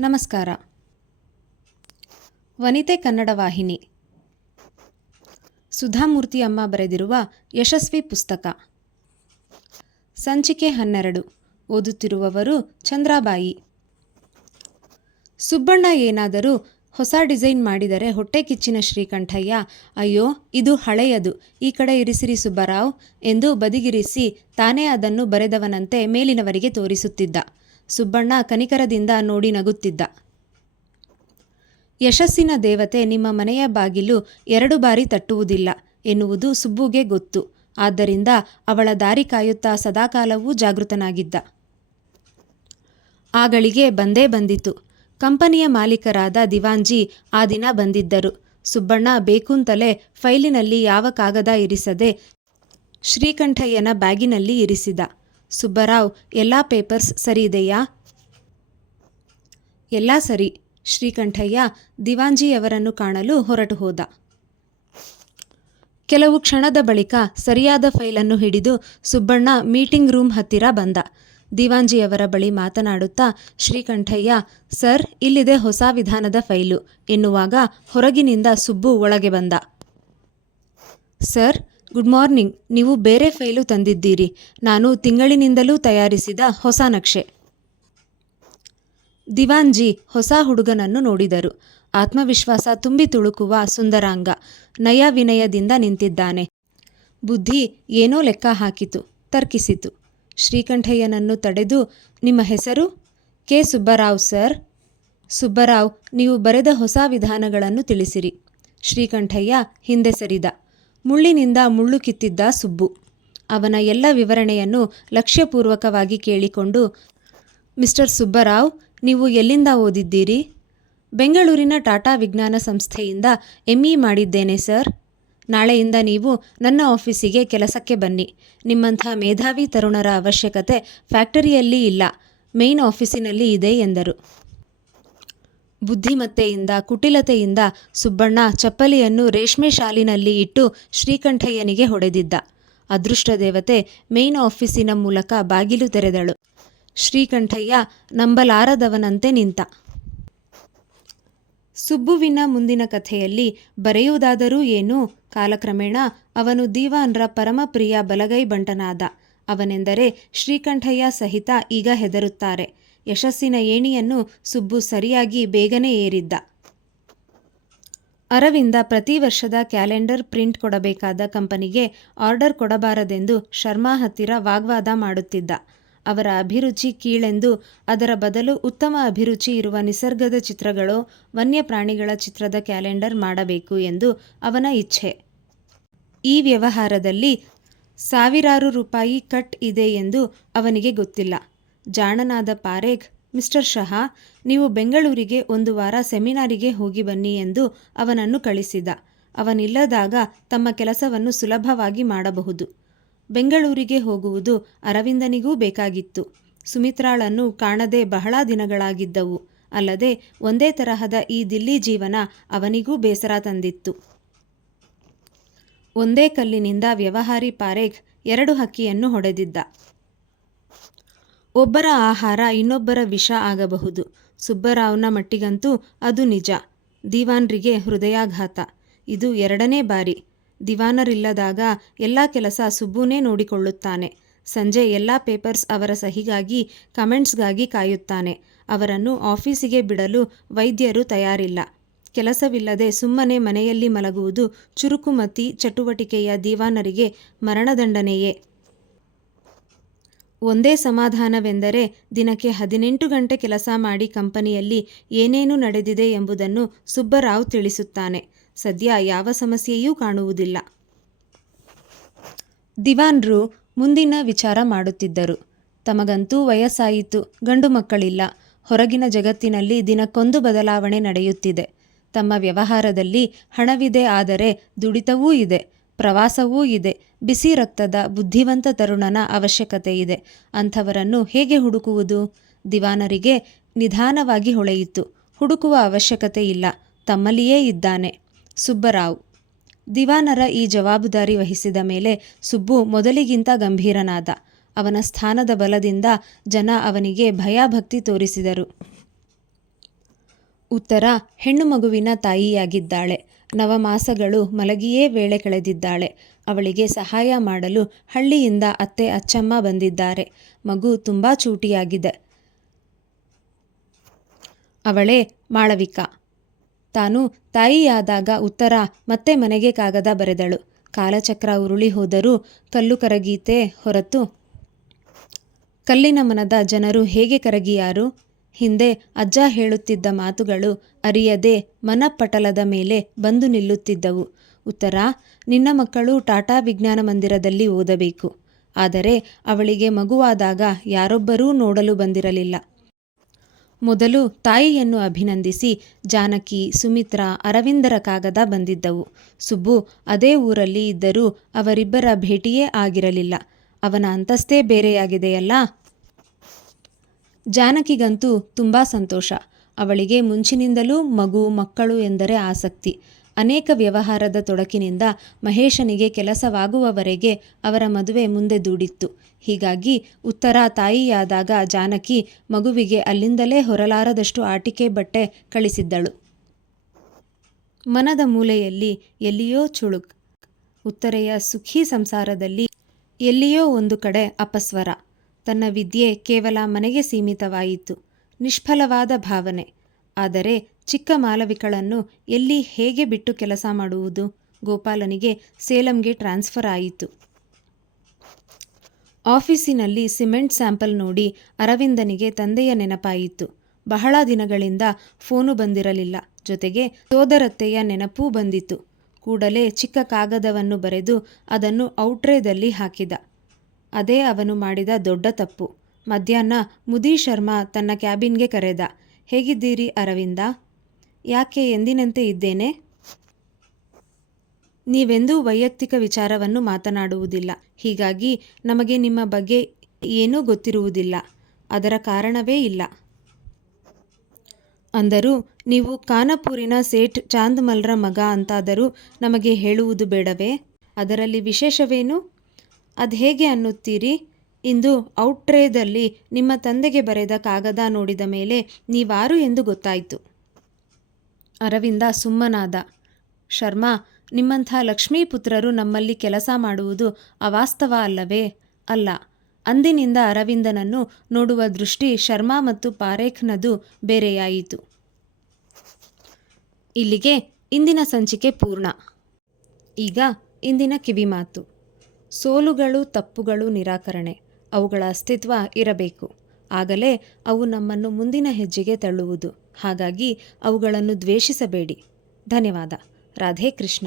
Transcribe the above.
ನಮಸ್ಕಾರ. ವನಿತೆ ಕನ್ನಡ ವಾಹಿನಿ. ಸುಧಾಮೂರ್ತಿ ಅಮ್ಮ ಬರೆದಿರುವ ಯಶಸ್ವಿ ಪುಸ್ತಕ. ಸಂಚಿಕೆ ಹನ್ನೆರಡು. ಓದುತ್ತಿರುವವರು ಚಂದ್ರಾಬಾಯಿ. ಸುಬ್ಬಣ್ಣ ಏನಾದರೂ ಹೊಸ ಡಿಸೈನ್ ಮಾಡಿದರೆ ಹೊಟ್ಟೆ ಕಿಚ್ಚಿನ ಶ್ರೀಕಂಠಯ್ಯ, ಅಯ್ಯೋ, ಇದು ಹಳೆಯದು, ಈ ಕಡೆ ಇರಿಸಿರಿ ಸುಬ್ಬರಾವ್ ಎಂದು ಬದಿಗಿರಿಸಿ ತಾನೇ ಅದನ್ನು ಬರೆದವನಂತೆ ಮೇಲಿನವರಿಗೆ ತೋರಿಸುತ್ತಿದ್ದ. ಸುಬ್ಬಣ್ಣ ಕನಿಕರದಿಂದ ನೋಡಿ ನಗುತ್ತಿದ್ದ. ಯಶಸ್ಸಿನ ದೇವತೆ ನಿಮ್ಮ ಮನೆಯ ಬಾಗಿಲು ಎರಡು ಬಾರಿ ತಟ್ಟುವುದಿಲ್ಲ ಎನ್ನುವುದು ಸುಬ್ಬುಗೆ ಗೊತ್ತು. ಆದ್ದರಿಂದ ಅವಳ ದಾರಿ ಕಾಯುತ್ತಾ ಸದಾಕಾಲವೂ ಜಾಗೃತನಾಗಿದ್ದ. ಆಗಳಿಗೆ ಬಂದೇ ಬಂದಿತು. ಕಂಪನಿಯ ಮಾಲೀಕರಾದ ದಿವಾಂಜಿ ಆ ದಿನ ಬಂದಿದ್ದರು. ಸುಬ್ಬಣ್ಣ ಬೇಕುಂತಲೇ ಫೈಲಿನಲ್ಲಿ ಯಾವ ಕಾಗದ ಇರಿಸದೆ ಶ್ರೀಕಂಠಯ್ಯನ ಬ್ಯಾಗಿನಲ್ಲಿ ಇರಿಸಿದ. ಸುಬ್ಬರಾವ್, ಎಲ್ಲ ಪೇಪರ್ಸ್ ಸರಿ ಇದೆಯಾ? ಎಲ್ಲ ಸರಿ. ಶ್ರೀಕಂಠಯ್ಯ ದಿವಾಂಜಿಯವರನ್ನು ಕಾಣಲು ಹೊರಟು ಹೋದ. ಕೆಲವು ಕ್ಷಣದ ಬಳಿಕ ಸರಿಯಾದ ಫೈಲನ್ನು ಹಿಡಿದು ಸುಬ್ಬಣ್ಣ ಮೀಟಿಂಗ್ ರೂಮ್ ಹತ್ತಿರ ಬಂದ. ದಿವಾಂಜಿಯವರ ಬಳಿ ಮಾತನಾಡುತ್ತಾ, ಶ್ರೀಕಂಠಯ್ಯ, ಸರ್, ಇಲ್ಲಿದೆ ಹೊಸ ವಿಧಾನದ ಫೈಲು. ಎನ್ನುವಾಗ ಹೊರಗಿನಿಂದ ಸುಬ್ಬು ಒಳಗೆ ಬಂದ. ಸರ್ ಗುಡ್ ಮಾರ್ನಿಂಗ್ ನೀವು ಬೇರೆ ಫೈಲು ತಂದಿದ್ದೀರಿ. ನಾನು ತಿಂಗಳಿನಿಂದಲೂ ತಯಾರಿಸಿದ ಹೊಸ ನಕ್ಷೆ. ದಿವಾನ್ಜಿ ಹೊಸ ಹುಡುಗನನ್ನು ನೋಡಿದರು. ಆತ್ಮವಿಶ್ವಾಸ ತುಂಬಿ ತುಳುಕುವ ಸುಂದರಾಂಗ ನಯ ವಿನಯದಿಂದ ನಿಂತಿದ್ದಾನೆ. ಬುದ್ಧಿ ಏನೋ ಲೆಕ್ಕ ಹಾಕಿತು, ತರ್ಕಿಸಿತು. ಶ್ರೀಕಂಠಯ್ಯನನ್ನು ತಡೆದು, ನಿಮ್ಮ ಹೆಸರು? ಕೆ. ಸುಬ್ಬರಾವ್, ಸರ್. ಸುಬ್ಬರಾವ್, ನೀವು ಬರೆದ ಹೊಸ ವಿಧಾನಗಳನ್ನು ತಿಳಿಸಿರಿ. ಶ್ರೀಕಂಠಯ್ಯ ಹಿಂದೆ ಸರಿದ. ಮುಳ್ಳಿನಿಂದ ಮುಳ್ಳು ಕಿತ್ತಿದ್ದ ಸುಬ್ಬು. ಅವನ ಎಲ್ಲ ವಿವರಣೆಯನ್ನು ಲಕ್ಷ್ಯಪೂರ್ವಕವಾಗಿ ಕೇಳಿಕೊಂಡು, ಮಿಸ್ಟರ್ ಸುಬ್ಬರಾವ್, ನೀವು ಎಲ್ಲಿಂದ ಓದಿದ್ದೀರಿ? ಬೆಂಗಳೂರಿನ ಟಾಟಾ ವಿಜ್ಞಾನ ಸಂಸ್ಥೆಯಿಂದ ಎಂಇ ಮಾಡಿದ್ದೇನೆ, ಸರ್. ನಾಳೆಯಿಂದ ನೀವು ನನ್ನ ಆಫೀಸಿಗೆ ಕೆಲಸಕ್ಕೆ ಬನ್ನಿ. ನಿಮ್ಮಂಥ ಮೇಧಾವಿ ತರುಣರ ಅವಶ್ಯಕತೆ ಫ್ಯಾಕ್ಟರಿಯಲ್ಲಿ ಇಲ್ಲ. ಮೇನ್ ಆಫೀಸಿನಲ್ಲಿ ಇದೆ, ಎಂದರು. ಬುದ್ಧಿಮತ್ತೆಯಿಂದ, ಕುಟಿಲತೆಯಿಂದ ಸುಬ್ಬಣ್ಣ ಚಪ್ಪಲಿಯನ್ನು ರೇಷ್ಮೆ ಶಾಲಿನಲ್ಲಿ ಇಟ್ಟು ಶ್ರೀಕಂಠಯ್ಯನಿಗೆ ಹೊಡೆದಿದ್ದ. ಅದೃಷ್ಟ ದೇವತೆ ಮೇನ್ ಆಫೀಸಿನ ಮೂಲಕ ಬಾಗಿಲು ತೆರೆದಳು. ಶ್ರೀಕಂಠಯ್ಯ ನಂಬಲಾರದವನಂತೆ ನಿಂತ. ಸುಬ್ಬುವಿನ ಮುಂದಿನ ಕಥೆಯಲ್ಲಿ ಬರೆಯುವುದಾದರೂ ಏನು? ಕಾಲಕ್ರಮೇಣ ಅವನು ದೀವಾನ್ರ ಪರಮಪ್ರಿಯ ಬಲಗೈ ಬಂಟನಾದ. ಅವನೆಂದರೆ ಶ್ರೀಕಂಠಯ್ಯ ಸಹಿತ ಈಗ ಹೆದರುತ್ತಾರೆ. ಯಶಸ್ಸಿನ ಏಣಿಯನ್ನು ಸುಬ್ಬು ಸರಿಯಾಗಿ ಬೇಗನೆ ಏರಿದ್ದ. ಅರವಿಂದ ಪ್ರತಿ ವರ್ಷದ ಕ್ಯಾಲೆಂಡರ್ ಪ್ರಿಂಟ್ ಕೊಡಬೇಕಾದ ಕಂಪನಿಗೆ ಆರ್ಡರ್ ಕೊಡಬಾರದೆಂದು ಶರ್ಮಾ ಹತ್ತಿರ ವಾಗ್ವಾದ ಮಾಡುತ್ತಿದ್ದ. ಅವರ ಅಭಿರುಚಿ ಕೀಳೆಂದು ಅದರ ಬದಲು ಉತ್ತಮ ಅಭಿರುಚಿ ಇರುವ ನಿಸರ್ಗದ ಚಿತ್ರಗಳು ವನ್ಯಪ್ರಾಣಿಗಳ ಚಿತ್ರದ ಕ್ಯಾಲೆಂಡರ್ ಮಾಡಬೇಕು ಎಂದು ಅವನ ಇಚ್ಛೆ. ಈ ವ್ಯವಹಾರದಲ್ಲಿ ಸಾವಿರಾರು ರೂಪಾಯಿ ಕಟ್ ಇದೆ ಎಂದು ಅವನಿಗೆ ಗೊತ್ತಿಲ್ಲ. ಜಾಣನಾದ ಪಾರೇಖ್, ಮಿಸ್ಟರ್ ಶಹಾ, ನೀವು ಬೆಂಗಳೂರಿಗೆ ಒಂದು ವಾರ ಸೆಮಿನಾರಿಗೆ ಹೋಗಿ ಬನ್ನಿ ಎಂದು ಅವನನ್ನು ಕಳಿಸಿದ. ಅವನಿಲ್ಲದಾಗ ತಮ್ಮ ಕೆಲಸವನ್ನು ಸುಲಭವಾಗಿ ಮಾಡಬಹುದು. ಬೆಂಗಳೂರಿಗೆ ಹೋಗುವುದು ಅರವಿಂದನಿಗೂ ಬೇಕಾಗಿತ್ತು. ಸುಮಿತ್ರಾಳನ್ನು ಕಾಣದೆ ಬಹಳ ದಿನಗಳಾಗಿದ್ದವು. ಅಲ್ಲದೆ ಒಂದೇ ತರಹದ ಈ ದಿಲ್ಲಿ ಜೀವನ ಅವನಿಗೂ ಬೇಸರ ತಂದಿತ್ತು. ಒಂದೇ ಕಲ್ಲಿನಿಂದ ವ್ಯವಹಾರಿ ಪಾರೇಖ್ ಎರಡು ಹಕ್ಕಿಯನ್ನು ಹೊಡೆದಿದ್ದ. ಒಬ್ಬರ ಆಹಾರ ಇನ್ನೊಬ್ಬರ ವಿಷ ಆಗಬಹುದು. ಸುಬ್ಬರಾವ್ನ ಮಟ್ಟಿಗಂತೂ ಅದು ನಿಜ. ದಿವಾನ್ರಿಗೆ ಹೃದಯಾಘಾತ. ಇದು ಎರಡನೇ ಬಾರಿ. ದಿವಾನರಿಲ್ಲದಾಗ ಎಲ್ಲ ಕೆಲಸ ಸುಬ್ಬುನೇ ನೋಡಿಕೊಳ್ಳುತ್ತಾನೆ. ಸಂಜೆ ಎಲ್ಲ ಪೇಪರ್ಸ್ ಅವರ ಸಹಿಗಾಗಿ, ಕಮೆಂಟ್ಸ್ಗಾಗಿ ಕಾಯುತ್ತಾನೆ. ಅವರನ್ನು ಆಫೀಸಿಗೆ ಬಿಡಲು ವೈದ್ಯರು ತಯಾರಿಲ್ಲ. ಕೆಲಸವಿಲ್ಲದೆ ಸುಮ್ಮನೆ ಮನೆಯಲ್ಲಿ ಮಲಗುವುದು ಚುರುಕುಮತಿ ಚಟುವಟಿಕೆಯ ದಿವಾನರಿಗೆ ಮರಣದಂಡನೆಯೇ. ಒಂದೇ ಸಮಾಧಾನವೆಂದರೆ ದಿನಕ್ಕೆ ಹದಿನೆಂಟು ಗಂಟೆ ಕೆಲಸ ಮಾಡಿ ಕಂಪನಿಯಲ್ಲಿ ಏನೇನು ನಡೆದಿದೆ ಎಂಬುದನ್ನು ಸುಬ್ಬರಾವ್ ತಿಳಿಸುತ್ತಾನೆ. ಸದ್ಯ ಯಾವ ಸಮಸ್ಯೆಯೂ ಕಾಣುವುದಿಲ್ಲ. ದಿವಾನ್ರು ಮುಂದಿನ ವಿಚಾರ ಮಾಡುತ್ತಿದ್ದರು. ತಮಗಂತೂ ವಯಸ್ಸಾಯಿತು, ಗಂಡು ಮಕ್ಕಳಿಲ್ಲ. ಹೊರಗಿನ ಜಗತ್ತಿನಲ್ಲಿ ದಿನಕ್ಕೊಂದು ಬದಲಾವಣೆ ನಡೆಯುತ್ತಿದೆ. ತಮ್ಮ ವ್ಯವಹಾರದಲ್ಲಿ ಹಣವಿದೆ ಆದರೆ ದುಡಿತವೂ ಇದೆ. ಪ್ರವಾಸವೂ ಇದೆ. ಬಿಸಿ ರಕ್ತದ ಬುದ್ಧಿವಂತ ತರುಣನ ಅವಶ್ಯಕತೆ ಇದೆ. ಅಂಥವರನ್ನು ಹೇಗೆ ಹುಡುಕುವುದು? ದಿವಾನರಿಗೆ ನಿಧಾನವಾಗಿ ಹೊಳೆಯಿತು. ಹುಡುಕುವ ಅವಶ್ಯಕತೆ ಇಲ್ಲ. ತಮ್ಮಲ್ಲಿಯೇ ಇದ್ದಾನೆ. ಸುಬ್ಬರಾವ್. ದಿವಾನರ ಈ ಜವಾಬ್ದಾರಿ ವಹಿಸಿದ ಮೇಲೆ ಸುಬ್ಬು ಮೊದಲಿಗಿಂತ ಗಂಭೀರನಾದ. ಅವನ ಸ್ಥಾನದ ಬಲದಿಂದ ಜನ ಅವನಿಗೆ ಭಯಭಕ್ತಿ ತೋರಿಸಿದರು. ಉತ್ತರ, ಹೆಣ್ಣು ಮಗುವಿನ ತಾಯಿಯಾಗಿದ್ದಾಳೆ. ನವಮಾಸಗಳು ಮಲಗಿಯೇ ವೇಳೆ ಕಳೆದಿದ್ದಾಳೆ. ಅವಳಿಗೆ ಸಹಾಯ ಮಾಡಲು ಹಳ್ಳಿಯಿಂದ ಅತ್ತೆ ಅಚ್ಚಮ್ಮ ಬಂದಿದ್ದಾರೆ. ಮಗು ತುಂಬ ಚೂಟಿಯಾಗಿದೆ. ಅವಳೇ, ಮಾಳವಿಕಾ. ತಾನು ತಾಯಿಯಾದಾಗ ಉತ್ತರ ಮತ್ತೆ ಮನೆಗೆ ಕಾಗದ ಬರೆದಳು. ಕಾಲಚಕ್ರ ಉರುಳಿ ಹೋದರೂ ಕಲ್ಲು ಕರಗೀತೆ ಹೊರತು ಕಲ್ಲಿನ ಮನದ ಜನರು ಹೇಗೆ ಕರಗಿಯಾರು ಹಿಂದೆ ಅಜ್ಜ ಹೇಳುತ್ತಿದ್ದ ಮಾತುಗಳು ಅರಿಯದೆ ಮನಪಟಲದ ಮೇಲೆ ಬಂದು ನಿಲ್ಲುತ್ತಿದ್ದವು. ಉತ್ತರ, ನಿನ್ನ ಮಕ್ಕಳು ಟಾಟಾ ವಿಜ್ಞಾನ ಮಂದಿರದಲ್ಲಿ ಓದಬೇಕು. ಆದರೆ ಅವಳಿಗೆ ಮಗುವಾದಾಗ ಯಾರೊಬ್ಬರೂ ನೋಡಲು ಬಂದಿರಲಿಲ್ಲ. ಮೊದಲು ತಾಯಿಯನ್ನು ಅಭಿನಂದಿಸಿ ಜಾನಕಿ, ಸುಮಿತ್ರಾ, ಅರವಿಂದರ ಕಾಗದ ಬಂದಿದ್ದವು. ಸುಬ್ಬು ಅದೇ ಊರಲ್ಲಿ ಇದ್ದರೂ ಅವರಿಬ್ಬರ ಭೇಟಿಯೇ ಆಗಿರಲಿಲ್ಲ. ಅವನ ಅಂತಸ್ತೇ ಬೇರೆಯಾಗಿದೆಯಲ್ಲ? ಜಾನಕಿಗಂತೂ ತುಂಬ ಸಂತೋಷ. ಅವಳಿಗೆ ಮುಂಚಿನಿಂದಲೂ ಮಗು, ಮಕ್ಕಳು ಎಂದರೆ ಆಸಕ್ತಿ. ಅನೇಕ ವ್ಯವಹಾರದ ತೊಡಕಿನಿಂದ ಮಹೇಶನಿಗೆ ಕೆಲಸವಾಗುವವರೆಗೆ ಅವರ ಮದುವೆ ಮುಂದೆ ದೂಡಿತ್ತು. ಹೀಗಾಗಿ ಉತ್ತರ ತಾಯಿಯಾದಾಗ ಜಾನಕಿ ಮಗುವಿಗೆ ಅಲ್ಲಿಂದಲೇ ಹೊರಲಾರದಷ್ಟು ಆಟಿಕೆ ಬಟ್ಟೆ ಕಳಿಸಿದ್ದಳು. ಮನದ ಮೂಲೆಯಲ್ಲಿ ಎಲ್ಲಿಯೋ ಚುಳುಕ್, ಉತ್ತರೆಯ ಸುಖಿ ಸಂಸಾರದಲ್ಲಿ ಎಲ್ಲಿಯೋ ಒಂದು ಕಡೆ ಅಪಸ್ವರ. ತನ್ನ ವಿದ್ಯೆ ಕೇವಲ ಮನೆಗೆ ಸೀಮಿತವಾಯಿತು. ನಿಷ್ಫಲವಾದ ಭಾವನೆ. ಆದರೆ ಚಿಕ್ಕ ಮಾಲವಿಕಳನ್ನು ಎಲ್ಲಿ ಹೇಗೆ ಬಿಟ್ಟು ಕೆಲಸ ಮಾಡುವುದು? ಗೋಪಾಲನಿಗೆ ಸೇಲಂಗೆ ಟ್ರಾನ್ಸ್ಫರ್ ಆಯಿತು. ಆಫೀಸಿನಲ್ಲಿ ಸಿಮೆಂಟ್ ಸ್ಯಾಂಪಲ್ ನೋಡಿ ಅರವಿಂದನಿಗೆ ತಂದೆಯ ನೆನಪಾಯಿತು. ಬಹಳ ದಿನಗಳಿಂದ ಫೋನು ಬಂದಿರಲಿಲ್ಲ. ಜೊತೆಗೆ ಸೋದರತ್ತೆಯ ನೆನಪೂ ಬಂದಿತು. ಕೂಡಲೇ ಚಿಕ್ಕ ಕಾಗದವನ್ನು ಬರೆದು ಅದನ್ನು ಔಟ್ರೇದಲ್ಲಿ ಹಾಕಿದ. ಅದೇ ಅವನು ಮಾಡಿದ ದೊಡ್ಡ ತಪ್ಪು. ಮಧ್ಯಾಹ್ನ ಮುದಿ ಶರ್ಮಾ ತನ್ನ ಕ್ಯಾಬಿನ್ಗೆ ಕರೆದ, ಹೇಗಿದ್ದೀರಿ ಅರವಿಂದ? ಯಾಕೆ ಎಂದಿನಂತೆ ಇದ್ದೇನೆ? ನೀವೆಂದೂ ವೈಯಕ್ತಿಕ ವಿಚಾರವನ್ನು ಮಾತನಾಡುವುದಿಲ್ಲ. ಹೀಗಾಗಿ ನಮಗೆ ನಿಮ್ಮ ಬಗ್ಗೆ ಏನೂ ಗೊತ್ತಿರುವುದಿಲ್ಲ. ಅದರ ಕಾರಣವೇ ಇಲ್ಲ. ಅಂದರೂ, ನೀವು ಕಾನಪುರಿನ ಸೇಠ್ ಚಾಂದ್ಮಲ್ರ ಮಗ ಅಂತಾದರೂ ನಮಗೆ ಹೇಳುವುದು ಬೇಡವೇ? ಅದರಲ್ಲಿ ವಿಶೇಷವೇನು? ಅದು ಹೇಗೆ ಅನ್ನುತ್ತೀರಿ? ಇಂದು ಔಟ್ರೇದಲ್ಲಿ ನಿಮ್ಮ ತಂದೆಗೆ ಬರೆದ ಕಾಗದ ನೋಡಿದ ಮೇಲೆ ನೀವಾರು ಎಂದು ಗೊತ್ತಾಯಿತು. ಅರವಿಂದ ಸುಮ್ಮನಾದ. ಶರ್ಮಾ, ನಿಮ್ಮಂಥ ಲಕ್ಷ್ಮೀಪುತ್ರರು ನಮ್ಮಲ್ಲಿ ಕೆಲಸ ಮಾಡುವುದು ಅವಾಸ್ತವ ಅಲ್ಲವೇ? ಅಲ್ಲ, ಅಂದಿನಿಂದ ಅರವಿಂದನನ್ನು ನೋಡುವ ದೃಷ್ಟಿ ಶರ್ಮಾ ಮತ್ತು ಪಾರೇಖ್ನದು ಬೇರೆಯಾಯಿತು. ಇಲ್ಲಿಗೆ ಇಂದಿನ ಸಂಚಿಕೆ ಪೂರ್ಣ. ಈಗ ಇಂದಿನ ಕಿವಿಮಾತು. ಸೋಲುಗಳು ತಪ್ಪುಗಳು ನಿರಾಕರಣೆ. ಅವುಗಳ ಅಸ್ತಿತ್ವ ಇರಬೇಕು. ಆಗಲೇ ಅವು ನಮ್ಮನ್ನು ಮುಂದಿನ ಹೆಜ್ಜೆಗೆ ತಳ್ಳುವುದು. ಹಾಗಾಗಿ ಅವುಗಳನ್ನು ದ್ವೇಷಿಸಬೇಡಿ. ಧನ್ಯವಾದ. ರಾಧೇ ಕೃಷ್ಣ.